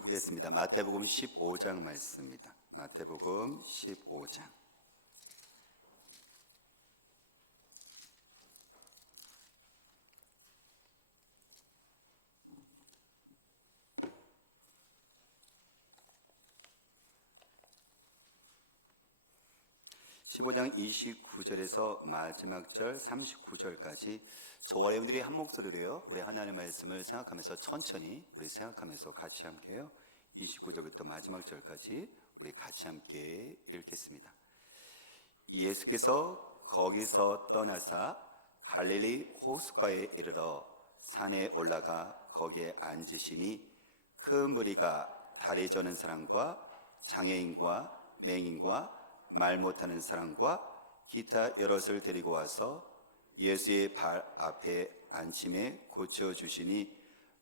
보겠습니다. 마태복음 15장 말씀입니다. 마태복음 15장. (15장) 29절에서 마지막 절 39절까지 저와 여러분들이 한 목소리로요 우리 하나님의 말씀을 생각하면서 천천히 우리 생각하면서 같이 함께요 29절부터 마지막 절까지 우리 같이 함께 읽겠습니다. 예수께서 거기서 떠나사 갈릴리 호숫가에 이르러 산에 올라가 거기에 앉으시니 큰 무리가 다리 저는 사람과 장애인과 맹인과 말 못하는 사람과 기타 여럿을 데리고 와서 예수의 발 앞에 앉힘에 고쳐주시니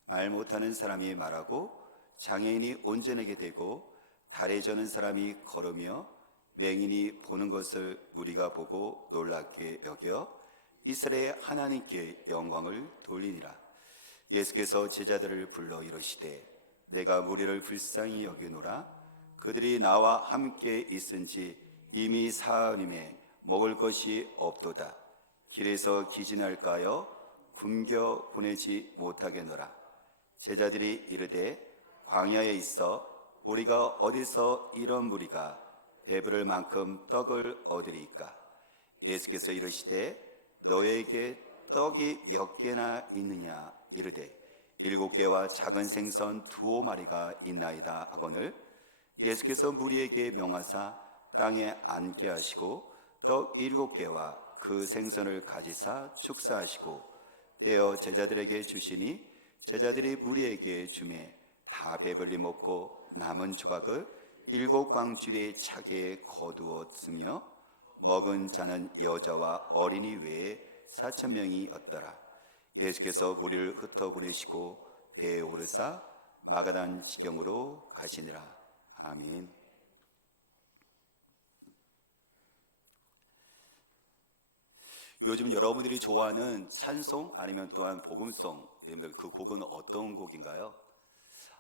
말 못하는 사람이 말하고 장애인이 온전하게 되고 다리 저는 사람이 걸으며 맹인이 보는 것을 무리가 보고 놀랍게 여겨 이스라엘 하나님께 영광을 돌리니라. 예수께서 제자들을 불러 이르시되 내가 무리를 불쌍히 여기노라. 그들이 나와 함께 있은지 이미 사흘임에 먹을 것이 없도다. 길에서 기진할까요? 굶겨 보내지 못하겠노라. 제자들이 이르되 광야에 있어 우리가 어디서 이런 무리가 배부를 만큼 떡을 얻으리까? 예수께서 이르시되 너에게 떡이 몇 개나 있느냐? 이르되 7개와 작은 생선 2마리가 있나이다 하거늘 예수께서 무리에게 명하사 땅에 앉게 하시고 떡 7개와 그 생선을 가지사 축사하시고 떼어 제자들에게 주시니 제자들이 무리에게 주매 다 배불리 먹고 남은 조각을 7광주리의 차게에 거두었으며 먹은 자는 여자와 어린이 외에 4,000명이었더라. 예수께서 무리를 흩어 보내시고 배에 오르사 마가단 지경으로 가시니라. 아멘. 요즘 여러분들이 좋아하는 찬송 아니면 또한 복음송, 여러분들 그 곡은 어떤 곡인가요?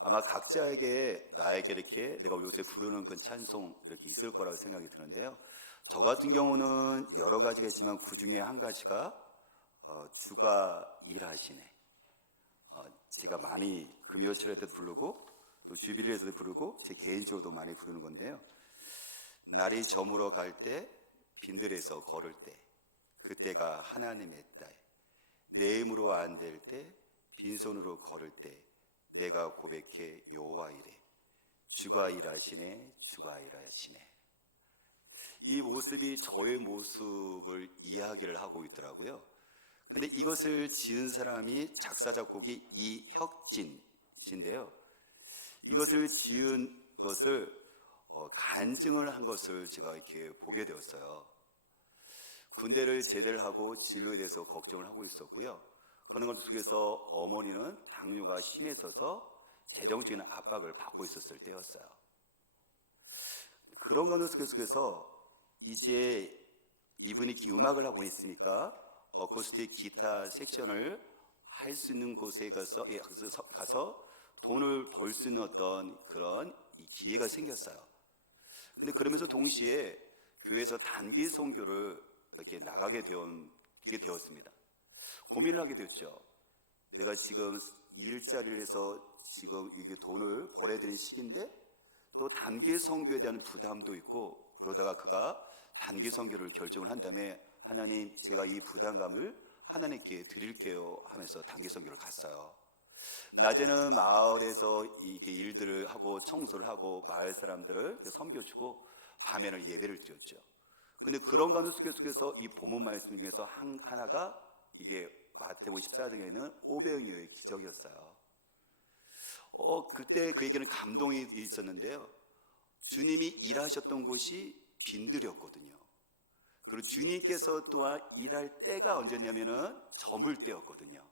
아마 각자에게 나에게 이렇게 내가 요새 부르는 그 찬송 이렇게 있을 거라고 생각이 드는데요. 저 같은 경우는 여러 가지가 있지만 그 중에 한 가지가 주가 일하시네. 제가 많이 금요일에 때도 부르고 또 주빌리에서도 부르고 제 개인적으로도 많이 부르는 건데요. 날이 저물어 갈 때 빈들에서 걸을 때 그때가 하나님의 딸. 내 힘으로 안 될 때 빈손으로 걸을 때 내가 고백해 여호와 이래. 주가 일하시네. 주가 일하시네. 이 모습이 저의 모습을 이야기를 하고 있더라고요. 근데 이것을 지은 사람이 작사 작곡이 이혁진 씨인데요. 이것을 지은 것을 간증을 한 것을 제가 이렇게 보게 되었어요. 군대를 제대를 하고 진로에 대해서 걱정을 하고 있었고요. 그런 것 속에서 어머니는 당뇨가 심해져서 재정적인 압박을 받고 있었을 때였어요. 그런 것 속에서 이제 이분이 음악을 하고 있으니까 어쿠스틱 기타 섹션을 할 수 있는 곳에 가서 돈을 벌 수 있는 어떤 그런 기회가 생겼어요. 근데 그러면서 동시에 교회에서 단기 선교를 이렇게 나가게 되었습니다. 고민을 하게 되었죠. 내가 지금 일자리를 해서 지금 이게 돈을 벌어야 되는 시기인데 또 단기 선교에 대한 부담도 있고 그러다가 그가 단기 선교를 결정을 한 다음에 하나님 제가 이 부담감을 하나님께 드릴게요 하면서 단기 선교를 갔어요. 낮에는 마을에서 이렇게 일들을 하고 청소를 하고 마을 사람들을 섬겨주고 밤에는 예배를 드렸죠. 근데 그런 가운데 속에서 이 본문 말씀 중에서 하나가 이게 마태복음 14장에는 500여의 기적이었어요. 그때 그에게는 감동이 있었는데요. 주님이 일하셨던 곳이 빈들이었거든요. 그리고 주님께서 또한 일할 때가 언제냐면은 저물 때였거든요.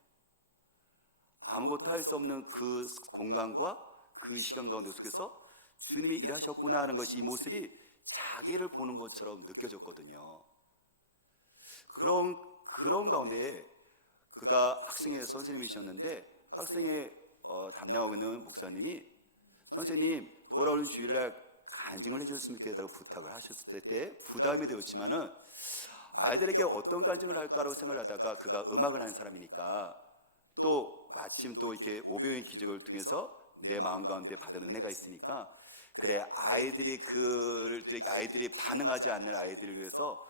아무것도 할 수 없는 그 공간과 그 시간 가운데 속에서 주님이 일하셨구나 하는 것이 이 모습이 자기를 보는 것처럼 느껴졌거든요. 그런 가운데 그가 학생의 선생님이셨는데 학생의 담당하고 있는 목사님이 선생님 돌아오는 주일날 간증을 해줬으면 좋겠다고 부탁을 하셨을 때 부담이 되었지만은 아이들에게 어떤 간증을 할까라고 생각을 하다가 그가 음악을 하는 사람이니까 또 마침 또 이렇게 오병의 기적을 통해서 내 마음 가운데 받은 은혜가 있으니까 그래 아이들이 반응하지 않는 아이들을 위해서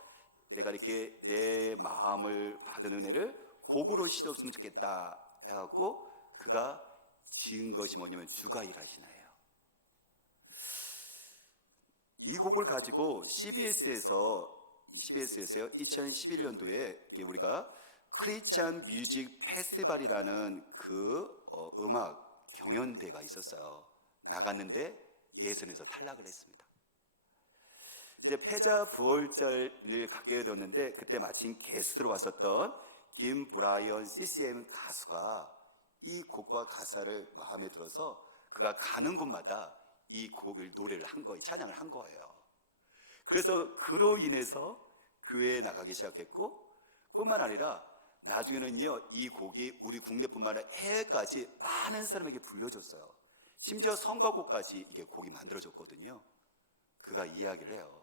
내가 이렇게 내 마음을 받은 은혜를 곡으로 실었으면 좋겠다 해갖고 그가 지은 것이 뭐냐면 주가 일하시나예요. 이 곡을 가지고 CBS에서요 2011년도에 우리가 크리스찬 뮤직 페스티벌이라는 음악 경연대가 있었어요. 나갔는데 예선에서 탈락을 했습니다. 이제 패자 부활절을 갖게 되었는데 그때 마침 게스트로 왔었던 김브라이언 CCM 가수가 이 곡과 가사를 마음에 들어서 그가 가는 곳마다 이 곡을 노래를 한 거예요. 찬양을 한 거예요. 그래서 그로 인해서 교회에 나가기 시작했고 뿐만 아니라 나중에는요 이 곡이 우리 국내뿐만 아니라 해외까지 많은 사람에게 불려졌어요. 심지어 성가곡까지 이게 곡이 만들어졌거든요. 그가 이야기를 해요.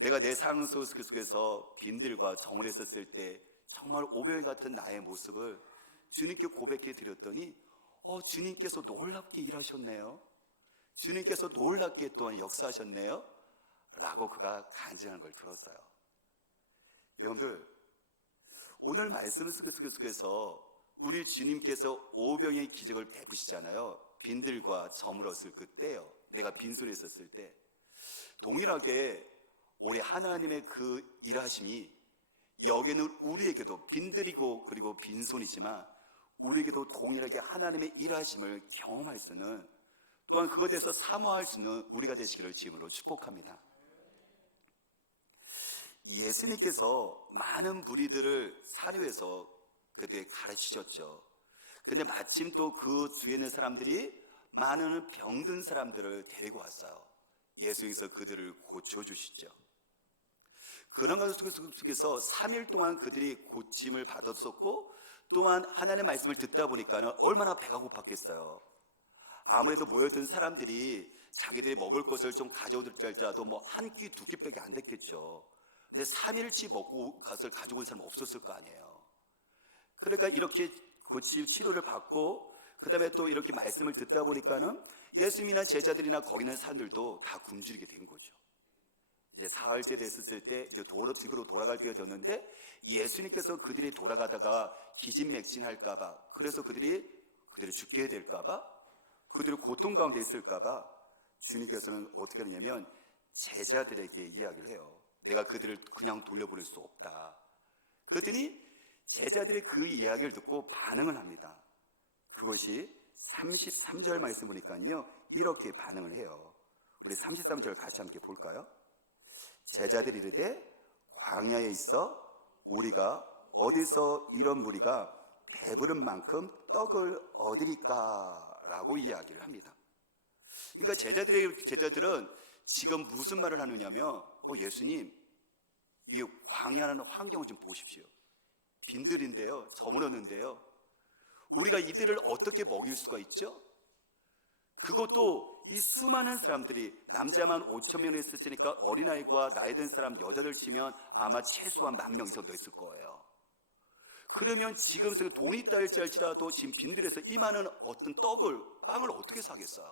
내가 내 삶 속에서 빈들과 정을 했었을 때 정말 오병이 같은 나의 모습을 주님께 고백해 드렸더니 주님께서 놀랍게 일하셨네요. 주님께서 놀랍게 또한 역사하셨네요 라고 그가 간증하는 걸 들었어요. 여러분들 오늘 말씀 속에서 우리 주님께서 오병의 기적을 베푸시잖아요. 빈들과 저물었을 그때요. 내가 빈손에 있었을 때 동일하게 우리 하나님의 그 일하심이 여기는 우리에게도 빈들이고 그리고 빈손이지만 우리에게도 동일하게 하나님의 일하심을 경험할 수는 또한 그것에 대해서 사모할 수는 우리가 되시기를 주님으로 축복합니다. 예수님께서 많은 무리들을 사료해서 그때 가르치셨죠. 근데 마침 또 그 주위에 있는 사람들이 많은 병든 사람들을 데리고 왔어요. 예수님께서 그들을 고쳐주시죠. 그런 가운데 속에서 3일 동안 그들이 고침을 받았었고 또한 하나님의 말씀을 듣다 보니까 얼마나 배가 고팠겠어요. 아무래도 모였던 사람들이 자기들이 먹을 것을 좀 가져오든지 할지라도 뭐 한 끼, 두 끼밖에 안 됐겠죠. 근데 3일치 먹고 가서 가지고 온 사람은 없었을 거 아니에요. 그러니까 이렇게 고침 치료를 받고 그 다음에 또 이렇게 말씀을 듣다 보니까는 예수님이나 제자들이나 거기 있는 사람들도 다 굶주리게 된 거죠. 이제 사흘째 됐을 때 이제 집으로 돌아갈 때가 되었는데 예수님께서 그들이 돌아가다가 기진맥진할까봐 그래서 그들이 죽게 될까봐 그들이 고통 가운데 있을까봐 주님께서는 어떻게 하느냐면 제자들에게 이야기를 해요. 내가 그들을 그냥 돌려보낼 수 없다. 그랬더니 제자들의 그 이야기를 듣고 반응을 합니다. 그것이 33절 말씀 보니까요 이렇게 반응을 해요. 우리 33절 같이 함께 볼까요? 제자들이 이르되 광야에 있어 우리가 어디서 이런 무리가 배부른 만큼 떡을 얻으리까 라고 이야기를 합니다. 그러니까 제자들은 지금 무슨 말을 하느냐면 예수님 이 광야라는 환경을 좀 보십시오. 빈들인데요 저물었는데요 우리가 이들을 어떻게 먹일 수가 있죠? 그것도 이 수많은 사람들이 남자만 5,000명이 있었으니까 어린아이와 나이 든 사람 여자들 치면 아마 최소한 10,000명 이상 더 있을 거예요. 그러면 지금 돈이 있다 할지라도 지금 빈들에서 이 많은 어떤 빵을 어떻게 사겠어요?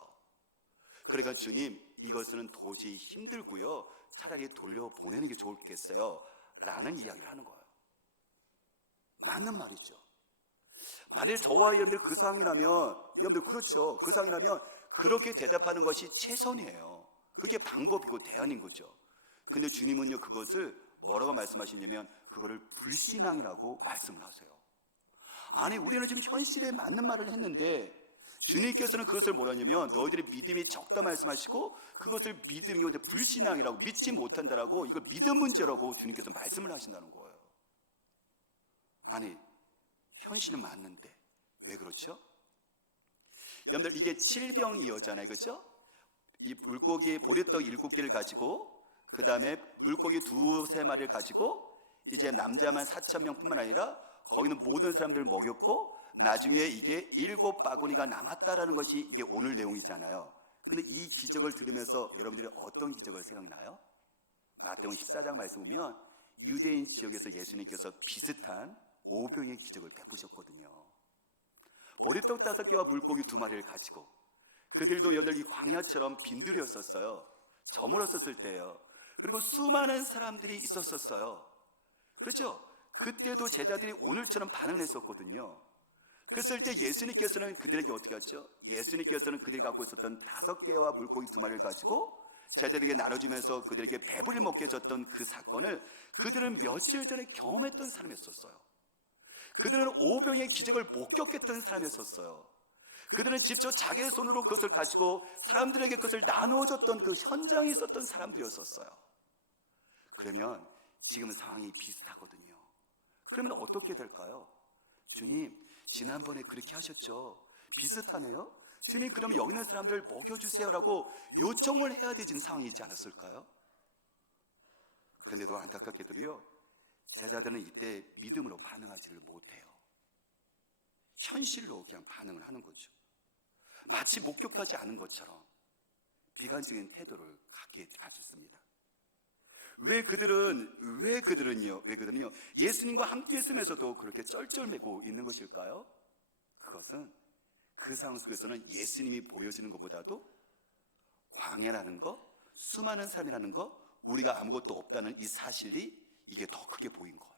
그러니까 주님 이것은 도저히 힘들고요 차라리 돌려보내는 게 좋겠어요 라는 이야기를 하는 거예요. 맞는 말이죠. 만일 저와 여러분들 그 상황이라면 여러분들 그렇죠. 그 상황이라면 그렇게 대답하는 것이 최선이에요. 그게 방법이고 대안인 거죠. 근데 주님은요 그것을 뭐라고 말씀하시냐면 그거를 불신앙이라고 말씀을 하세요. 아니 우리는 지금 현실에 맞는 말을 했는데 주님께서는 그것을 뭐라냐면 너희들의 믿음이 적다 말씀하시고 그것을 믿음이 불신앙이라고 믿지 못한다라고 이걸 믿음 문제라고 주님께서 말씀을 하신다는 거예요. 아니 현실은 맞는데 왜 그렇죠? 여러분들 이게 7병이었잖아요. 그렇죠? 이 물고기 보리떡 7개를 가지고 그 다음에 물고기 2-3마리를 가지고 이제 남자만 4,000명 뿐만 아니라 거기는 모든 사람들을 먹였고 나중에 이게 7바구니가 남았다라는 것이 이게 오늘 내용이잖아요. 근데 이 기적을 들으면서 여러분들이 어떤 기적을 생각나요? 마태복음 14장 말씀 보면 유대인 지역에서 예수님께서 비슷한 오병의 기적을 베푸셨거든요. 보리떡 5개와 물고기 2마리를 가지고 그들도 연일 이 광야처럼 빈들이었었어요. 저물었었을 때예요. 그리고 수많은 사람들이 있었었어요. 그렇죠? 그때도 제자들이 오늘처럼 반응을 했었거든요. 그랬을 때 예수님께서는 그들에게 어떻게 했죠? 예수님께서는 그들이 갖고 있었던 5개와 물고기 2마리를 가지고 제자들에게 나눠주면서 그들에게 배불리 먹게 해줬던 그 사건을 그들은 며칠 전에 경험했던 사람이었어요. 그들은 오병의 기적을 목격했던 사람이었어요. 그들은 직접 자기의 손으로 그것을 가지고 사람들에게 그것을 나누어줬던 그 현장에 있었던 사람들이었어요. 그러면 지금 상황이 비슷하거든요. 그러면 어떻게 될까요? 주님, 지난번에 그렇게 하셨죠? 비슷하네요? 주님, 그러면 여기 있는 사람들 먹여주세요라고 요청을 해야 되는 상황이지 않았을까요? 그런데도 안타깝게도요, 제자들은 이때 믿음으로 반응하지를 못해요. 현실로 그냥 반응을 하는 거죠. 마치 목격하지 않은 것처럼 비관적인 태도를 갖게 가졌습니다. 왜 그들은요 예수님과 함께 있으면서도 그렇게 쩔쩔매고 있는 것일까요? 그것은 그 상황 속에서는 예수님이 보여지는 것보다도 광야라는 것, 수많은 삶이라는 것, 우리가 아무것도 없다는 이 사실이 이게 더 크게 보인 거예요.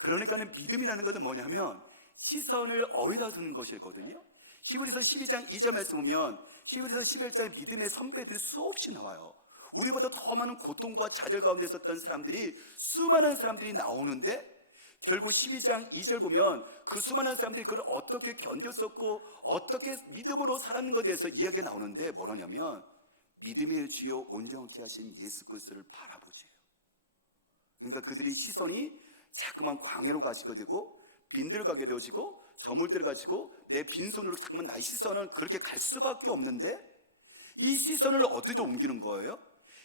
그러니까는 믿음이라는 것은 뭐냐면 시선을 어디다 두는 것이거든요. 히브리서 12장 2절 말씀 보면 히브리서 11장 믿음의 선배들이 수없이 나와요. 우리보다 더 많은 고통과 좌절 가운데 있었던 사람들이, 수많은 사람들이 나오는데 결국 12장 2절 보면 그 수많은 사람들이 그걸 어떻게 견뎠었고 어떻게 믿음으로 살았는 것에 대해서 이야기가 나오는데 뭐라냐면 믿음의 주요 온전케 하신 예수 그리스도를 바라보세요. 그러니까 그들의 시선이 자꾸만 광야로 가지게 되고 빈들을 가게 되어지고 저물들을 가지고 내 빈손으로 자꾸만 나의 시선은 그렇게 갈 수밖에 없는데 이 시선을 어디로 옮기는 거예요?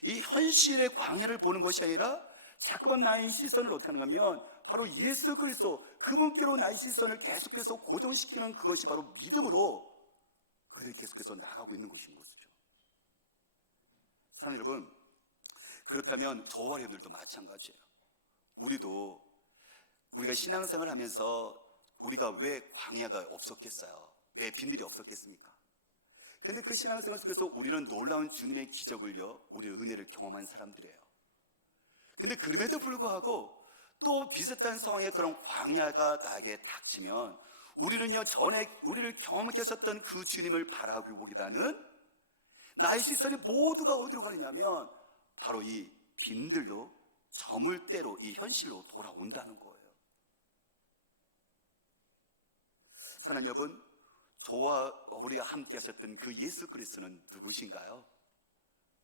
이 현실의 광야를 보는 것이 아니라 자꾸만 나의 시선을 어떻게 하는가 하면 바로 예수 그리스도 그분께로 나의 시선을 계속해서 고정시키는 그것이 바로 믿음으로 그들이 계속해서 나아가고 있는 것인 것이죠. 사랑하는 여러분, 그렇다면 저와 여러분들도 마찬가지예요. 우리가 신앙생활을 하면서 우리가 왜 광야가 없었겠어요? 왜 빈들이 없었겠습니까? 근데 그 신앙생활 속에서 우리는 놀라운 주님의 기적을요, 우리의 은혜를 경험한 사람들이에요. 근데 그럼에도 불구하고 또 비슷한 상황에 그런 광야가 나에게 닥치면 우리는요, 전에 우리를 경험하게 하셨던 그 주님을 바라보기보다는 나의 시선이 모두가 어디로 가느냐면 바로 이 빈들로 저물 대로 이 현실로 돌아온다는 거예요. 사랑하는 여러분, 저와 우리가 함께 하셨던 그 예수 그리스도는 누구신가요?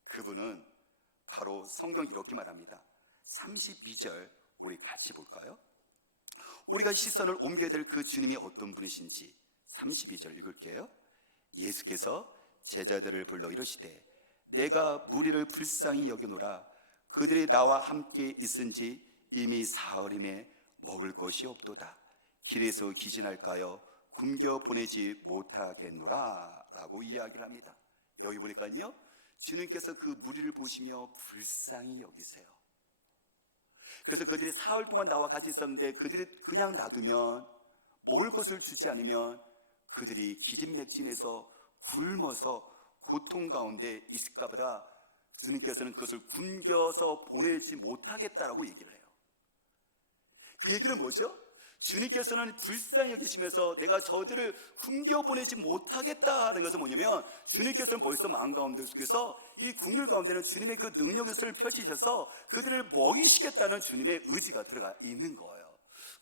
그분은 바로 성경 이렇게 말합니다. 32절 우리 같이 볼까요? 우리가 시선을 옮겨야 될 그 주님이 어떤 분이신지 32절 읽을게요. 예수께서 제자들을 불러 이르시되 내가 무리를 불쌍히 여겨노라. 그들이 나와 함께 있은지 이미 사흘임에 먹을 것이 없도다. 길에서 기진할까요? 굶겨 보내지 못하겠노라 라고 이야기를 합니다. 여기 보니까요, 주님께서 그 무리를 보시며 불쌍히 여기세요. 그래서 그들이 사흘 동안 나와 같이 있었는데 그들이 그냥 놔두면, 먹을 것을 주지 않으면 그들이 기진맥진해서 굶어서 고통 가운데 있을까 보다 주님께서는 그것을 굶겨서 보내지 못하겠다라고 얘기를 해요. 그 얘기는 뭐죠? 주님께서는 불쌍히 여기시면서 내가 저들을 굶겨 보내지 못하겠다는 것은 뭐냐면 주님께서는 벌써 마음 가운데 속에서 이 국률 가운데는 주님의 그 능력을 펼치셔서 그들을 먹이시겠다는 주님의 의지가 들어가 있는 거예요.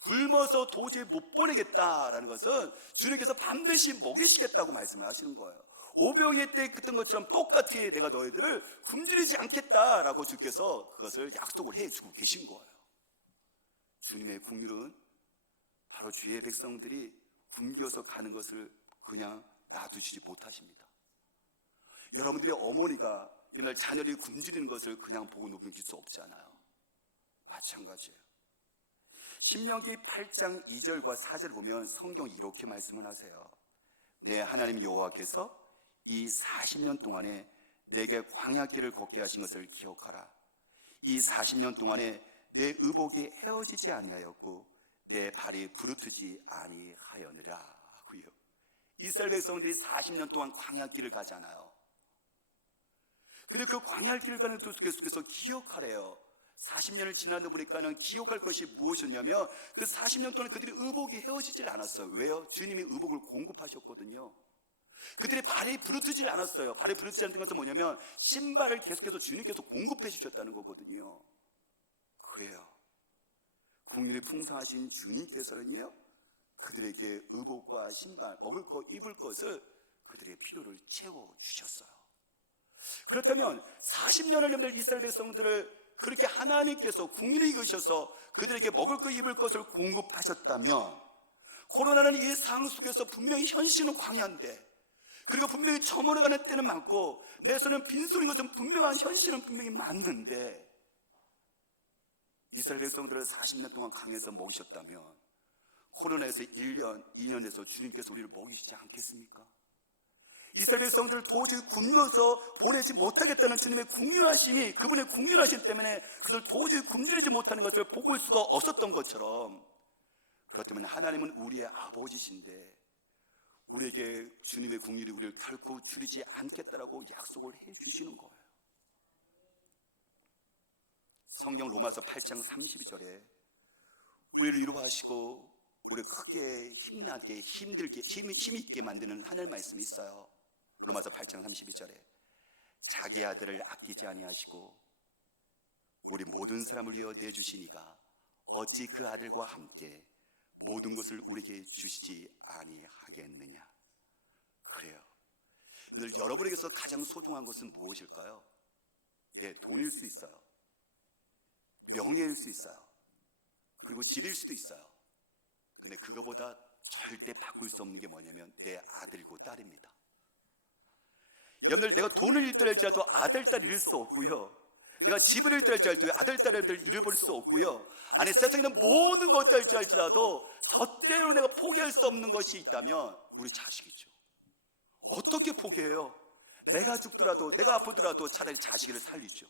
굶어서 도저히 못 보내겠다라는 것은 주님께서 반드시 먹이시겠다고 말씀을 하시는 거예요. 오병이어 때 그랬던 것처럼 똑같이 내가 너희들을 굶주리지 않겠다라고 주께서 그것을 약속을 해주고 계신 거예요. 주님의 국률은 바로 주의 백성들이 굶겨서 가는 것을 그냥 놔두지 못하십니다. 여러분들의 어머니가 이날 자녀들이 굶주리는 것을 그냥 보고 넘길 수 없잖아요. 마찬가지예요. 신명기 8장 2절과 4절을 보면 성경이 이렇게 말씀을 하세요. 내 하나님 여호와께서 이 40년 동안에 내게 광야길을 걷게 하신 것을 기억하라. 이 40년 동안에 내 의복이 헤어지지 아니하였고 내 발이 부르트지 아니하였느라 하고요. 이스라엘 백성들이 40년 동안 광야길을 가잖아요. 근데 그 광야길을 가는 도중에 속에서 기억하래요. 40년을 지나다 보니까는 기억할 것이 무엇이었냐면 그 40년 동안 그들이 의복이 헤어지질 않았어요. 왜요? 주님이 의복을 공급하셨거든요. 그들의 발이 부르트질 않았어요. 발이 부르트지 않는 것은 뭐냐면 신발을 계속해서 주님께서 공급해 주셨다는 거거든요. 그래요. 국률이 풍성하신 주님께서는요, 그들에게 의복과 신발, 먹을 것, 입을 것을 그들의 필요를 채워주셨어요. 그렇다면 40년을 여러분들 이스라엘 백성들을 그렇게 하나님께서 국률을 이끄셔서 그들에게 먹을 것, 입을 것을 공급하셨다면 코로나는 이 상황 속에서 분명히 현실은 광야인데, 그리고 분명히 저물어가는 때는 많고 내 손은 빈손인 것은 분명한 현실은 분명히 맞는데, 이스라엘 백성들을 40년 동안 강에서 먹이셨다면 코로나에서 1년, 2년에서 주님께서 우리를 먹이시지 않겠습니까? 이스라엘 백성들을 도저히 굶겨서 보내지 못하겠다는 주님의 국률하심이, 그분의 국률하심 때문에 그들 도저히 굶주리지 못하는 것을 보고 올 수가 없었던 것처럼, 그렇다면 하나님은 우리의 아버지신데 우리에게 주님의 국률이 우리를 결코 줄이지 않겠다라고 약속을 해 주시는 거예요. 성경 로마서 8장 32절에 우리를 위로하시고 우리를 크게 힘나게 힘들게 힘있게 만드는 하늘 말씀이 있어요. 로마서 8장 32절에 자기 아들을 아끼지 아니하시고 우리 모든 사람을 위하여 내주시니가 어찌 그 아들과 함께 모든 것을 우리에게 주시지 아니하겠느냐. 그래요. 여러분에게서 가장 소중한 것은 무엇일까요? 예, 돈일 수 있어요. 명예일 수 있어요. 그리고 집일 수도 있어요. 근데 그거보다 절대 바꿀 수 없는 게 뭐냐면 내 아들이고 딸입니다. 여러분들, 내가 돈을 잃더라도 아들, 딸 잃을 수 없고요. 내가 집을 잃더라도 아들, 딸을 잃어버릴 수 없고요. 아니, 세상에 있는 모든 것들 할지라도 절대로 내가 포기할 수 없는 것이 있다면 우리 자식이죠. 어떻게 포기해요? 내가 죽더라도, 내가 아프더라도 차라리 자식을 살리죠.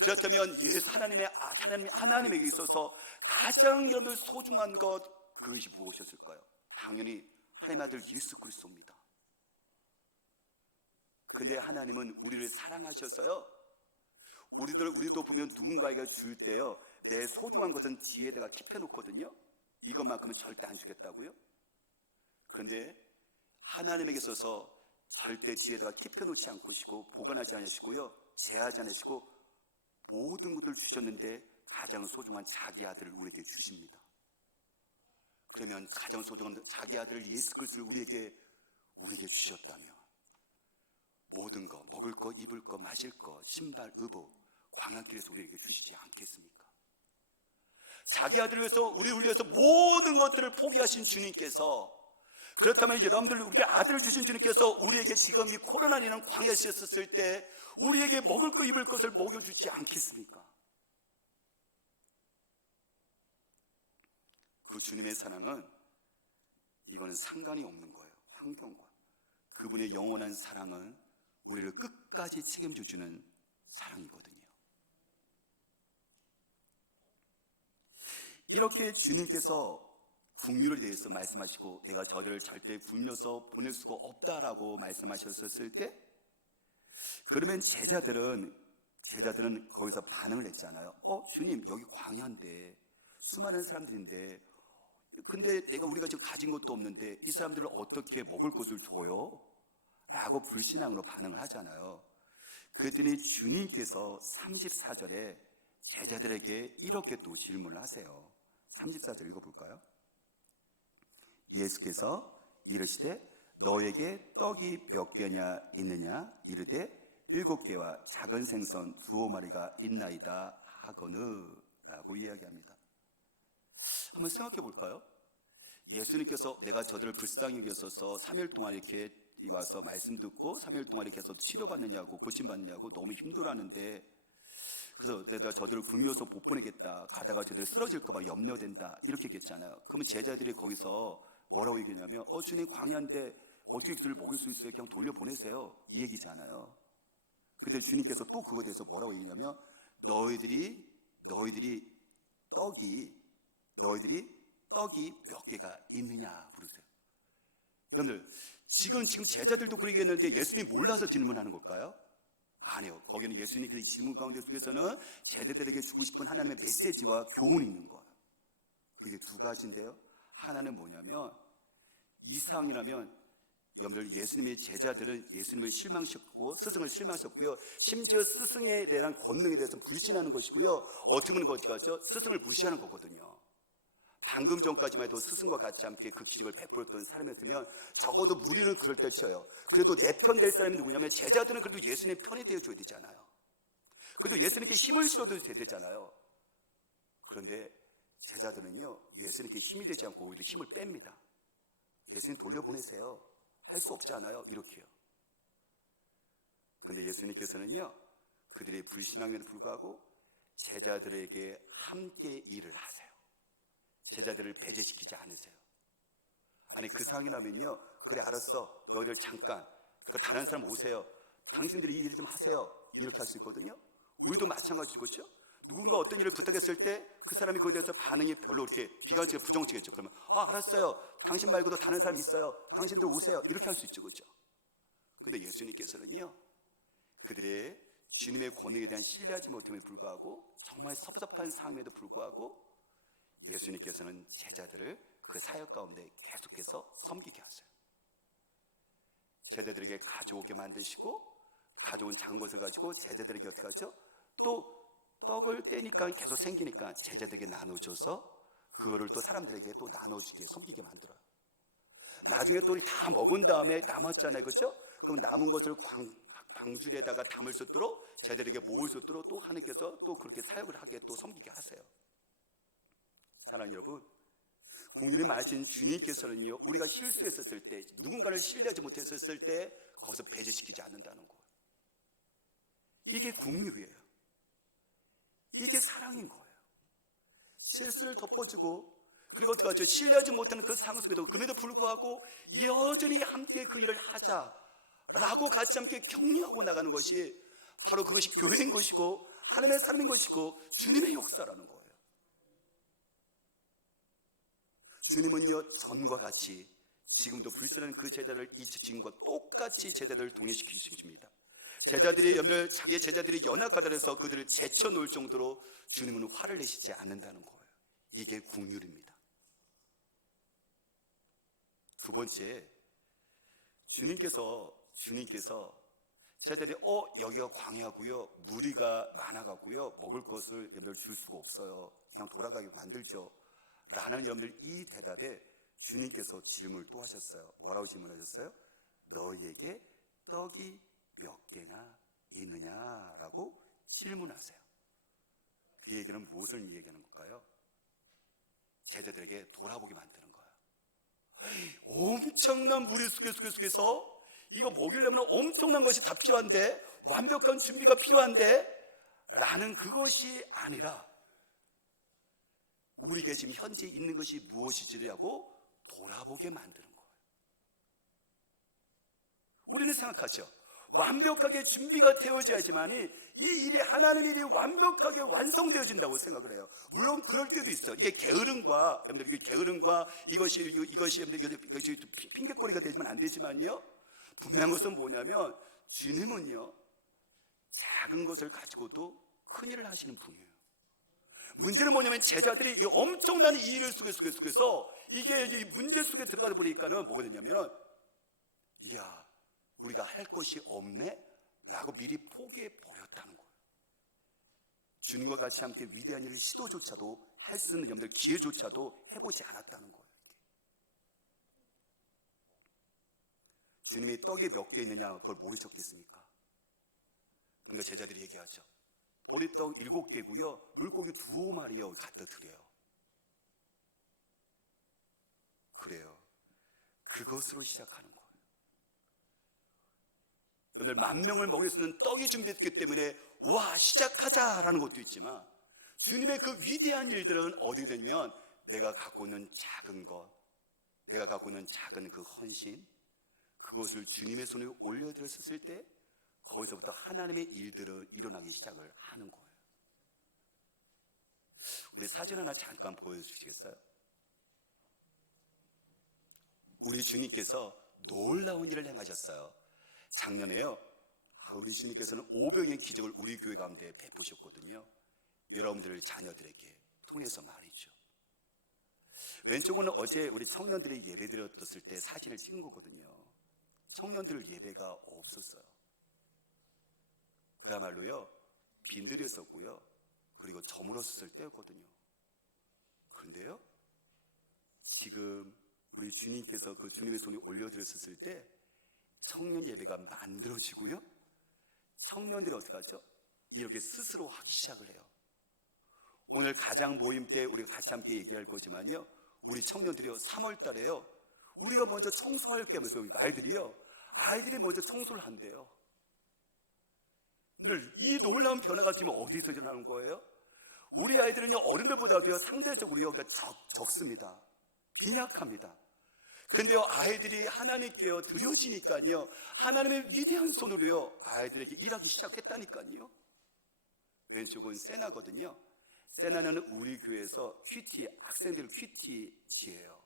그렇다면 예수 하나님에게 있어서 가장 여러분 소중한 것, 그것이 무엇이었을까요? 당연히 하나님의 아들 예수 그리스도입니다. 근데 하나님은 우리를 사랑하셔서요, 우리도 보면 누군가에게 줄 때요, 내 소중한 것은 뒤에다가 킵해놓거든요. 이것만큼은 절대 안 주겠다고요. 그런데 하나님에게 있어서 절대 뒤에다가 킵해놓지 않으시고 보관하지 않으시고요, 제하지 않으시고 모든 것을 주셨는데 가장 소중한 자기 아들을 우리에게 주십니다. 그러면 가장 소중한 자기 아들을 예수 그리스도를 우리에게 주셨다면 모든 거, 먹을 거, 입을 거, 마실 거, 신발, 의복, 광야길에서 우리에게 주시지 않겠습니까? 자기 아들을 위해서, 우리를 위해서 모든 것들을 포기하신 주님께서, 그렇다면 여러분들, 우리에게 아들을 주신 주님께서 우리에게 지금 이 코로나라는 광야에 있었을 때 우리에게 먹을 거, 입을 것을 먹여주지 않겠습니까? 그 주님의 사랑은, 이거는 상관이 없는 거예요. 환경과 그분의 영원한 사랑은 우리를 끝까지 책임져 주는 사랑이거든요. 이렇게 주님께서 국률에 대해서 말씀하시고 내가 저들을 절대 굶겨서 보낼 수가 없다라고 말씀하셨을 때, 그러면 제자들은 거기서 반응을 했잖아요. 주님, 여기 광야인데 수많은 사람들인데, 근데 우리가 지금 가진 것도 없는데 이 사람들을 어떻게 먹을 것을 줘요? 라고 불신앙으로 반응을 하잖아요. 그랬더니 주님께서 34절에 제자들에게 이렇게 또 질문을 하세요. 34절 읽어볼까요? 예수께서 이르시되 너에게 떡이 몇 개냐 있느냐 이르되 7개와 작은 생선 2마리가 있나이다 하거늘 라고 이야기합니다. 한번 생각해 볼까요? 예수님께서 내가 저들을 불쌍히 여겨서 3일 동안 이렇게 와서 말씀 듣고 3일 동안 이렇게 해서 치료받느냐고 고침받느냐고 너무 힘들어하는데, 그래서 내가 저들을 굶겨서 못 보내겠다, 가다가 저들 쓰러질까 봐 염려된다, 이렇게 얘기했잖아요. 그러면 제자들이 거기서 뭐라고 얘기했냐면 주님, 광야인데 어떻게 그들을 먹일 수 있어요? 그냥 돌려보내세요. 이 얘기잖아요. 근데 주님께서 또 그거에 대해서 뭐라고 얘기냐면 너희들이 떡이 몇 개가 있느냐 물으세요. 여러분들 지금 제자들도 그러게 했는데 예수님이 몰라서 질문하는 걸까요? 아니요. 거기는 예수님께서 이 질문 가운데 속에서는 제자들에게 주고 싶은 하나님의 메시지와 교훈이 있는 거예요. 그게 두 가지인데요. 하나는 뭐냐면 이상이라면 여러분들 예수님의 제자들은 예수님을 실망시켰고 스승을 실망시켰고요. 심지어 스승에 대한 권능에 대해서 불신하는 것이고요. 어떻게 보면 어디 가죠? 스승을 무시하는 거거든요. 방금 전까지만 해도 스승과 같이 함께 그 기적을 베풀었던 사람이었으면 적어도 무리는 그럴 때 쳐요. 그래도 내 편 될 사람이 누구냐면 제자들은 그래도 예수님 편이 되어줘야 되잖아요. 그래도 예수님께 힘을 실어도 되잖아요. 그런데 제자들은요 예수님께 힘이 되지 않고 오히려 힘을 뺍니다. 예수님 돌려보내세요. 할 수 없잖아요. 이렇게요. 그런데 예수님께서는요 그들의 불신앙에도 불구하고 제자들에게 함께 일을 하세요. 제자들을 배제시키지 않으세요. 아니 그 상황이라면요 그래 알았어 너희들 잠깐 다른 사람 오세요. 당신들이 이 일을 좀 하세요. 이렇게 할 수 있거든요. 우리도 마찬가지죠. 그렇죠? 누군가 어떤 일을 부탁했을 때 그 사람이 그거에 대해서 반응이 별로 이렇게 비관적이고 부정적이겠죠. 그러면 알았어요. 당신 말고도 다른 사람 있어요. 당신들 오세요. 이렇게 할 수 있죠. 그렇죠? 근데 예수님께서는요 그들의 주님의 권능에 대한 신뢰하지 못함에 불구하고 정말 섭섭한 상황에도 불구하고 예수님께서는 제자들을 그 사역 가운데 계속해서 섬기게 하세요. 제자들에게 가져오게 만드시고 가져온 작은 것을 가지고 제자들에게 어떻게 하죠? 또 떡을 떼니까 계속 생기니까 제자들에게 나눠줘서 그거를 또 사람들에게 또 나눠주게 섬기게 만들어요. 나중에 또 다 먹은 다음에 남았잖아요. 그렇죠? 그럼 남은 것을 방줄에다가 담을 수 있도록 제자들에게 모을 수 있도록 또 하나님께서 또 그렇게 사역을 하게 또 섬기게 하세요. 사랑하는 여러분, 국률이 말하신 주님께서는요 우리가 실수했었을 때 누군가를 신뢰하지 못했었을 때 거기서 배제시키지 않는다는 거예요. 이게 국률이에요. 이게 사랑인 거예요. 실수를 덮어주고 그리고 어떻게 하죠? 신뢰하지 못하는 그 상황 속에도 그럼에도 불구하고 여전히 함께 그 일을 하자라고 같이 함께 격려하고 나가는 것이 바로 그것이 교회인 것이고 하나님의 삶인 것이고 주님의 역사라는 거예요. 주님은요 전과 같이 지금도 불신하는 그 제자들 이 지금과 똑같이 제자들을 동행시키십니다. 제자들이 여러분들 자기의 제자들이 연약하다 해서 그들을 제쳐놓을 정도로 주님은 화를 내시지 않는다는 거예요. 이게 국률입니다. 두 번째, 주님께서 제자들이 여기가 광야고요 무리가 많아갖고요 먹을 것을 여러분들 줄 수가 없어요. 그냥 돌아가게 만들죠 라는 여러분들 이 대답에 주님께서 질문을 또 하셨어요. 뭐라고 질문하셨어요? 너희에게 떡이 몇 개나 있느냐라고 질문하세요. 그 얘기는 무엇을 얘기하는 걸까요? 제자들에게 돌아보게 만드는 거예요. 엄청난 무리 속에서 이거 먹이려면 엄청난 것이 다 필요한데 완벽한 준비가 필요한데 라는 그것이 아니라 우리에게 지금 현재 있는 것이 무엇이지라고 돌아보게 만드는 거예요. 우리는 생각하죠. 완벽하게 준비가 되어져야지만이 이 일이 하나님의 일이 완벽하게 완성되어진다고 생각을 해요. 물론 그럴 때도 있어요. 이게 게으름과 여러분들 이것이 여러분들 핑계거리가 되지만 안 되지만요. 분명한 것은 뭐냐면 주님은요 작은 것을 가지고도 큰 일을 하시는 분이에요. 문제는 뭐냐면 제자들이 이 엄청난 이 일을 속에서 이게 이 문제 속에 들어가다 보니까는 뭐가 되냐면은 이야 우리가 할 것이 없네? 라고 미리 포기해 버렸다는 거예요. 주님과 같이 함께 위대한 일을 시도조차도 할 수 있는 여러분들 기회조차도 해보지 않았다는 거예요. 주님이 떡이 몇 개 있느냐 그걸 모르셨겠습니까? 그러니까 제자들이 얘기하죠. 보리떡 7개고요 물고기 2마리요 갖다 드려요. 그래요. 그것으로 시작하는 거예요. 여러분들 10,000명을 먹일 수 있는 떡이 준비했기 때문에 와 시작하자라는 것도 있지만 주님의 그 위대한 일들은 어디에 되냐면 내가 갖고 있는 작은 것, 내가 갖고 있는 작은 그 헌신, 그것을 주님의 손에 올려드렸을 때 거기서부터 하나님의 일들을 일어나기 시작을 하는 거예요. 우리 사진 하나 잠깐 보여주시겠어요? 우리 주님께서 놀라운 일을 행하셨어요. 작년에요, 우리 주님께서는 오병의 기적을 우리 교회 가운데 베푸셨거든요. 여러분들 자녀들에게 통해서 말이죠. 왼쪽은 어제 우리 청년들이 예배 드렸을 때 사진을 찍은 거거든요. 청년들 예배가 없었어요. 그야말로요, 빈들였었고요, 그리고 저물었을 때였거든요. 그런데요, 지금 우리 주님께서 그 주님의 손에 올려드렸을 때 청년 예배가 만들어지고요, 청년들이 어떻게 하죠? 이렇게 스스로 하기 시작을 해요. 오늘 가장 모임 때 우리가 같이 함께 얘기할 거지만요, 우리 청년들이요, 3월 달에요, 우리가 먼저 청소할 게 하면서 아이들이 먼저 청소를 한대요. 이 놀라운 변화가 지금 어디서 일어나는 거예요? 우리 아이들은요, 어른들보다도요, 상대적으로요, 적습니다. 빈약합니다. 근데요, 아이들이 하나님께요 드려지니까요, 하나님의 위대한 손으로요, 아이들에게 일하기 시작했다니까요. 왼쪽은 세나거든요. 세나는 우리 교회에서 큐티, 학생들 큐티지예요.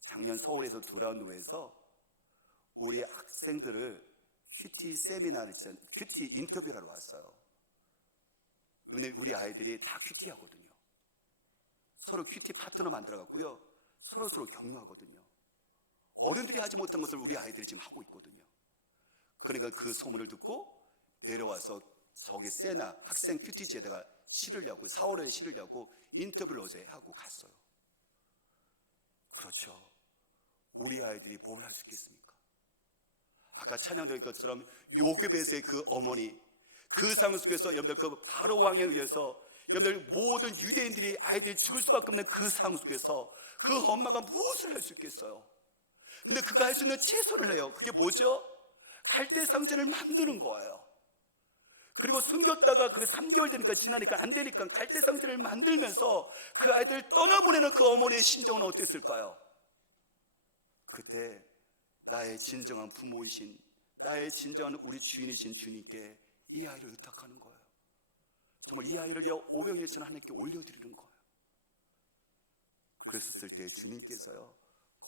작년 서울에서 두란노에서 우리 학생들을 큐티 세미나를, 큐티 인터뷰를 하러 왔어요. 근데 우리 아이들이 다 큐티 하거든요. 서로 큐티 파트너 만들어갖고요, 서로 격려하거든요. 어른들이 하지 못한 것을 우리 아이들이 지금 하고 있거든요. 그러니까 그 소문을 듣고 내려와서 저기 세나 학생 큐티지에다가 실으려고, 4월에 실으려고 인터뷰를 어제 하고 갔어요. 그렇죠. 우리 아이들이 뭘 할 수 있겠습니까? 아까 찬양된 것처럼 요괴벳의 그 어머니, 그 상황 속에서 여러분들 그 바로 왕에 의해서 여러분들 모든 유대인들이 아이들이 죽을 수밖에 없는 그 상황 속에서 그 엄마가 무엇을 할 수 있겠어요? 근데 그가 할 수 있는 최선을 해요. 그게 뭐죠? 갈대 상자를 만드는 거예요. 그리고 숨겼다가 그게 3개월 되니까, 지나니까 안 되니까 갈대 상자를 만들면서 그 아이들을 떠나보내는 그 어머니의 심정은 어땠을까요? 그때 나의 진정한 부모이신, 나의 진정한 우리 주인이신 주님께 이 아이를 의탁하는 거예요. 정말 이 아이를요, 오병이어처럼 하나님께 올려드리는 거예요. 그랬을 때 주님께서요,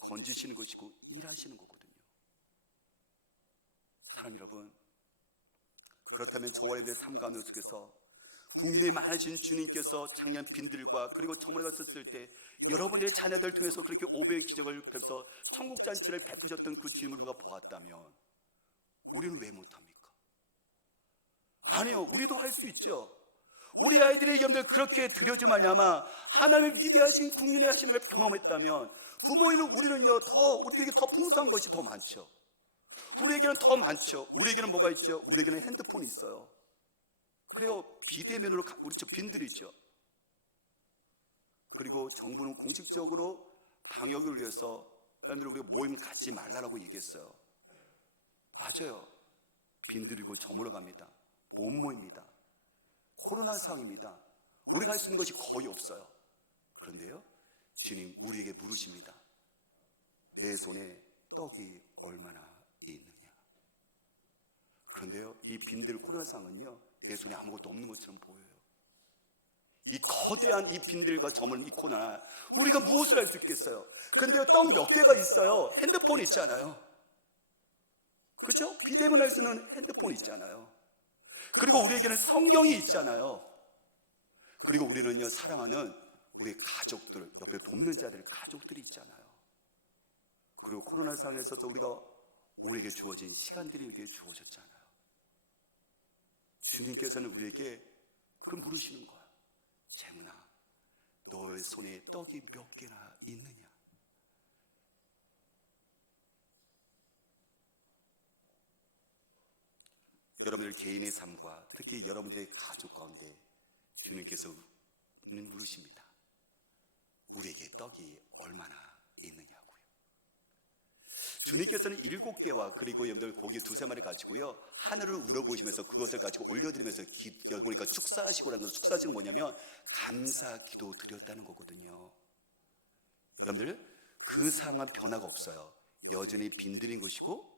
건지시는 것이고 일하시는 거거든요. 사람 여러분, 그렇다면 저와 여러분의 삶 가운데 속에서 국민이 많으신 주님께서 작년 빈들과 그리고 저물에 갔었을 때 여러분의 자녀들 통해서 그렇게 오병의 기적을 베풀어서 천국잔치를 베푸셨던 그 주님을 누가 보았다면 우리는 왜 못합니까? 아니요, 우리도 할 수 있죠. 우리 아이들의 염들 그렇게 드려질 말미암아 하나님의 위대하신 국민의 하시는 걸 경험했다면 부모이는 우리는요, 우리에게 더 풍성한 것이 더 많죠. 우리에게는 더 많죠. 우리에게는 뭐가 있죠? 우리에게는 핸드폰이 있어요. 그래요, 비대면으로 우리 저 빈들이 있죠. 그리고 정부는 공식적으로 방역을 위해서 사람들이 우리가 모임 갖지 말라고 얘기했어요. 맞아요. 빈들이고 저물어 갑니다. 못 모입니다. 코로나 상황입니다. 우리가 할 수 있는 것이 거의 없어요. 그런데요, 주님 우리에게 물으십니다. 내 손에 떡이 얼마나 있느냐. 그런데요, 이 빈들 코로나 상황은요, 내 손에 아무것도 없는 것처럼 보여요. 이 거대한 이 빈들과 저물은 이 코로나, 우리가 무엇을 할 수 있겠어요? 그런데요, 떡 몇 개가 있어요. 핸드폰 있잖아요. 그렇죠? 비대면 할 수 있는 핸드폰 있잖아요. 그리고 우리에게는 성경이 있잖아요. 그리고 우리는요, 사랑하는 우리 가족들, 옆에 돕는 자들, 가족들이 있잖아요. 그리고 코로나 상황에서도 우리에게 주어진 시간들이 우리에게 주어졌잖아요. 주님께서는 우리에게 그 물으시는 거야. 재문아, 너의 손에 떡이 몇 개나 있느냐? 여러분들 개인의 삶과 특히 여러분들의 가족 가운데 주님께서는 물으십니다. 우리에게 떡이 얼마나 있느냐고요. 주님께서는 7개와 그리고 여러분들 고기 2-3마리 가지고요, 하늘을 우러보시면서 그것을 가지고 올려드리면서 보니까 축사하시고라는 건, 축사하시는 뭐냐면 감사 기도 드렸다는 거거든요. 여러분들 그 상황은 변화가 없어요. 여전히 빈들인 것이고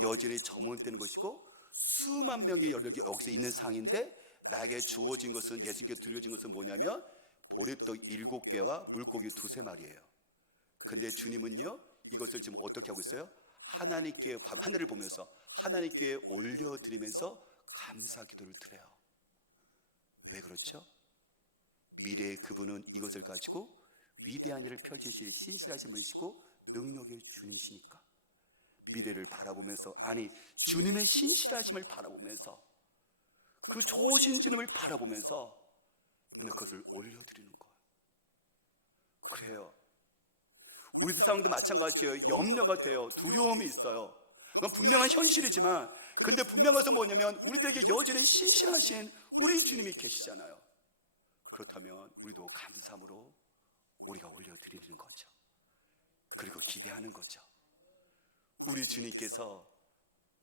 여전히 점원되는 것이고 수만 명이 여기서 있는 상인데 나에게 주어진 것은 예수님께 드려진 것은 뭐냐면 보리떡 7개와 물고기 2-3마리예요. 근데 주님은요 이것을 지금 어떻게 하고 있어요? 하나님께 하늘을 보면서 하나님께 올려드리면서 감사 기도를 드려요. 왜 그렇죠? 미래의 그분은 이것을 가지고 위대한 일을 펼치실 신실하신 분이시고 능력의 주님이시니까 미래를 바라보면서, 아니 주님의 신실하심을 바라보면서 그 좋으신 주님을 바라보면서 그것을 올려드리는 거예요. 그래요. 우리 상황도 마찬가지예요. 염려가 돼요. 두려움이 있어요. 그건 분명한 현실이지만 근데 분명한 것은 뭐냐면 우리들에게 여전히 신실하신 우리 주님이 계시잖아요. 그렇다면 우리도 감사함으로 우리가 올려드리는 거죠. 그리고 기대하는 거죠. 우리 주님께서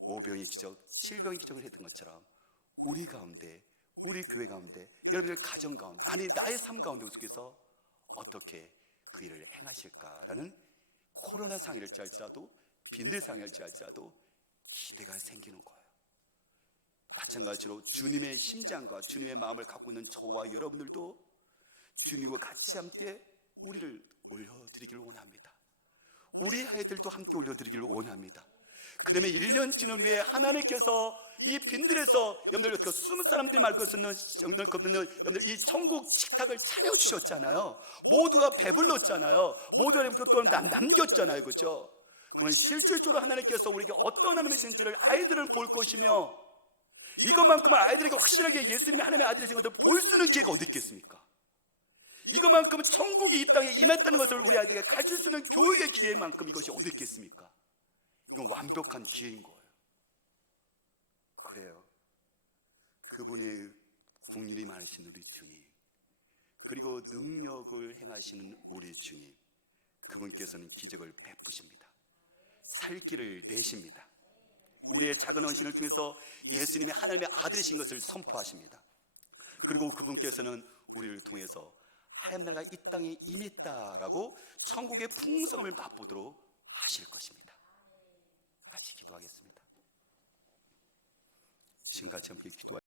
5병의 기적, 7병의 기적을 했던 것처럼 우리 가운데, 우리 교회 가운데, 여러분들 가정 가운데, 아니 나의 삶 가운데 계속해서 어떻게 그 일을 행하실까라는 코로나 상황일지 알지라도 빈대 상황일지 알지라도 기대가 생기는 거예요. 마찬가지로 주님의 심장과 주님의 마음을 갖고 있는 저와 여러분들도 주님과 같이 함께 우리를 올려드리기를 원합니다. 우리 아이들도 함께 올려드리기를 원합니다. 그러면 1년 지난 후에 하나님께서 이 빈들에서 여러분들 20사람들이 말 것은 여러분들 이 천국 식탁을 차려주셨잖아요. 모두가 배불렀잖아요. 모두가 또 남겼잖아요. 그렇죠? 그러면 실질적으로 하나님께서 우리에게 어떤 하나님이신지를 아이들은 볼 것이며 이것만큼은 아이들에게 확실하게 예수님이 하나님의 아들이신 것을 볼 수 있는 기회가 어디 있겠습니까? 이것만큼은 천국이 이 땅에 임했다는 것을 우리 아이들에게 가질 수 있는 교육의 기회만큼 이것이 어디 있겠습니까? 이건 완벽한 기회인 거예요. 그래요. 그분이 국률이 많으신 우리 주님, 그리고 능력을 행하시는 우리 주님, 그분께서는 기적을 베푸십니다. 살 길을 내십니다. 우리의 작은 헌신을 통해서 예수님이 하나님의 아들이신 것을 선포하십니다. 그리고 그분께서는 우리를 통해서 하얀 나라가 이 땅에 임했다라고 천국의 풍성함을 맛보도록 하실 것입니다. 같이 기도하겠습니다. 지금 같이 함께 기도하겠습니다.